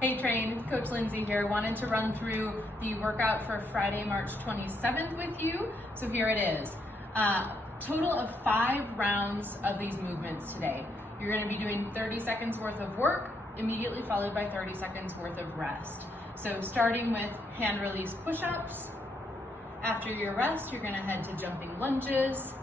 Hey Train, Coach Lindsay here. Wanted to run through the workout for Friday, March 27th with you. So here it is. Total of 5 rounds of these movements today. You're gonna be doing 30 seconds worth of work, immediately followed by 30 seconds worth of rest. So starting with hand release push-ups. After your rest, you're gonna head to jumping lunges.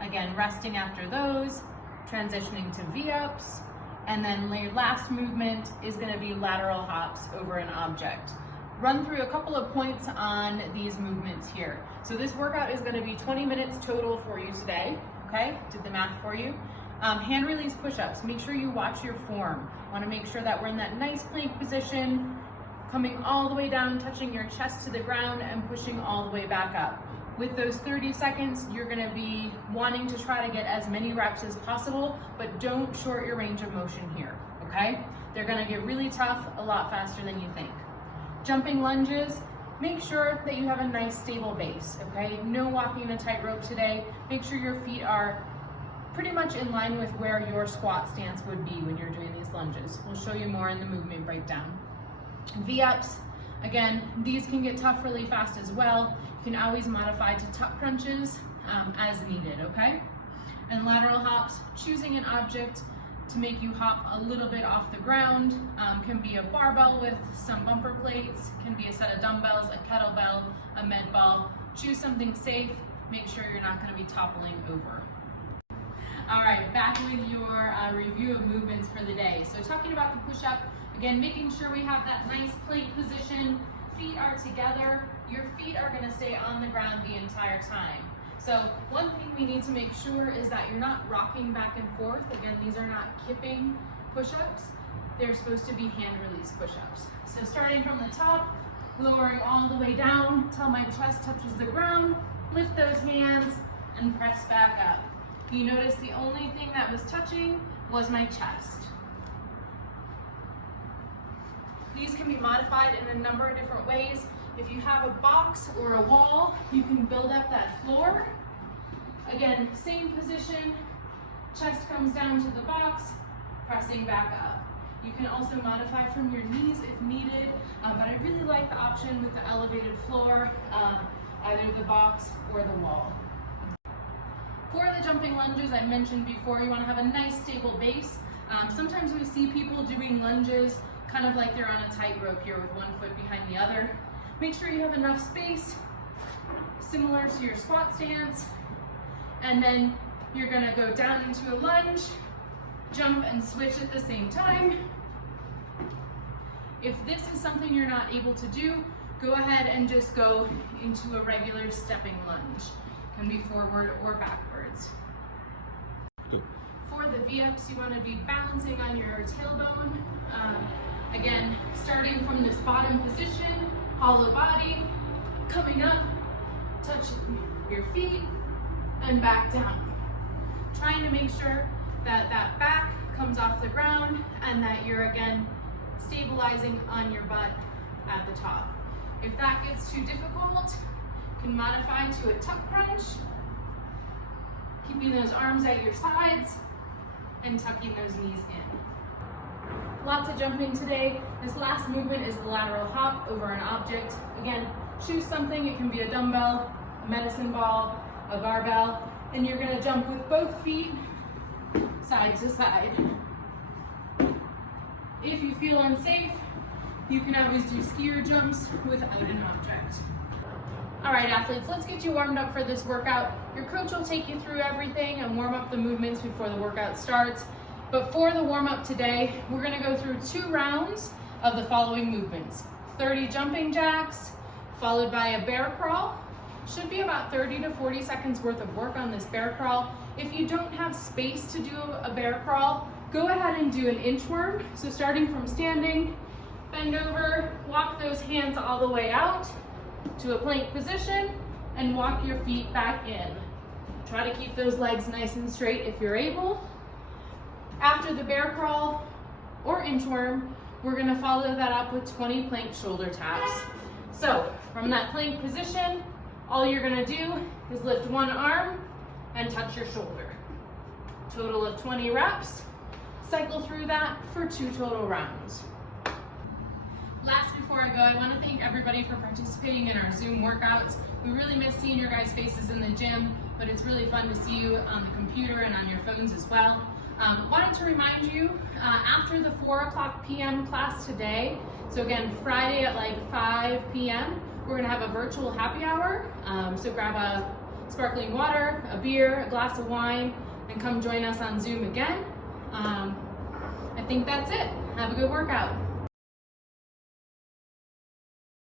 Again, resting after those, transitioning to V-ups. And then your last movement is gonna be lateral hops over an object. Run through a couple of points on these movements here. So this workout is gonna be 20 minutes total for you today, okay? Did the math for you. Hand release push-ups, make sure you watch your form. Wanna make sure that we're in that nice plank position, coming all the way down, touching your chest to the ground and pushing all the way back up. With those 30 seconds, you're gonna be wanting to try to get as many reps as possible, but don't short your range of motion here, okay? They're gonna get really tough a lot faster than you think. Jumping lunges, make sure that you have a nice stable base, okay? No walking a tightrope today. Make sure your feet are pretty much in line with where your squat stance would be when you're doing these lunges. We'll show you more in the movement breakdown. V-ups, again, these can get tough really fast as well. You can always modify to tuck crunches as needed, okay? And lateral hops, choosing an object to make you hop a little bit off the ground. Can be a barbell with some bumper plates, can be a set of dumbbells, a kettlebell, a med ball. Choose something safe, make sure you're not gonna be toppling over. All right, back with your review of movements for the day. So talking about the push-up, again, making sure we have that nice plank position, feet are together, your feet are gonna stay on the ground the entire time. So one thing we need to make sure is that you're not rocking back and forth. Again, these are not kipping push-ups. They're supposed to be hand release push-ups. So starting from the top, lowering all the way down till my chest touches the ground, lift those hands and press back up. You notice the only thing that was touching was my chest. These can be modified in a number of different ways. If you have a box or a wall, you can build up that floor. Again, same position, chest comes down to the box, pressing back up. You can also modify from your knees if needed, but I really like the option with the elevated floor, either the box or the wall. For the jumping lunges, I mentioned before, you wanna have a nice stable base. Sometimes we see people doing lunges kind of like they're on a tightrope here with one foot behind the other. Make sure you have enough space, similar to your squat stance, and then you're gonna go down into a lunge, jump and switch at the same time. If this is something you're not able to do, go ahead and just go into a regular stepping lunge. It can be forward or backwards. For the V-ups, you wanna be balancing on your tailbone. Again, starting from this bottom position, hollow body, coming up, touching your feet, and back down. Trying to make sure that that back comes off the ground and that you're, again, stabilizing on your butt at the top. If that gets too difficult, you can modify to a tuck crunch, keeping those arms at your sides and tucking those knees in. Lots of jumping today. This last movement is the lateral hop over an object. Again, choose something. It can be a dumbbell, a medicine ball, a barbell, and you're gonna jump with both feet side to side. If you feel unsafe, you can always do skier jumps without an object. All right, athletes, let's get you warmed up for this workout. Your coach will take you through everything and warm up the movements before the workout starts. But for the warm-up today, we're gonna go through 2 rounds of the following movements. 30 jumping jacks, followed by a bear crawl. Should be about 30 to 40 seconds worth of work on this bear crawl. If you don't have space to do a bear crawl, go ahead and do an inchworm. So starting from standing, bend over, walk those hands all the way out to a plank position, and walk your feet back in. Try to keep those legs nice and straight if you're able. After the bear crawl or inchworm, we're gonna follow that up with 20 plank shoulder taps. So from that plank position, all you're gonna do is lift one arm and touch your shoulder. Total of 20 reps. Cycle through that for 2 total rounds. before I go, I want to thank everybody for participating in our Zoom workouts. We really miss seeing your guys' faces in the gym, but it's really fun to see you on the computer and on your phones as well. Wanted to remind you, after the 4 p.m. class today, so again, Friday at like 5 p.m., we're gonna have a virtual happy hour. So grab a sparkling water, a beer, a glass of wine, and come join us on Zoom again. I think that's it. Have a good workout.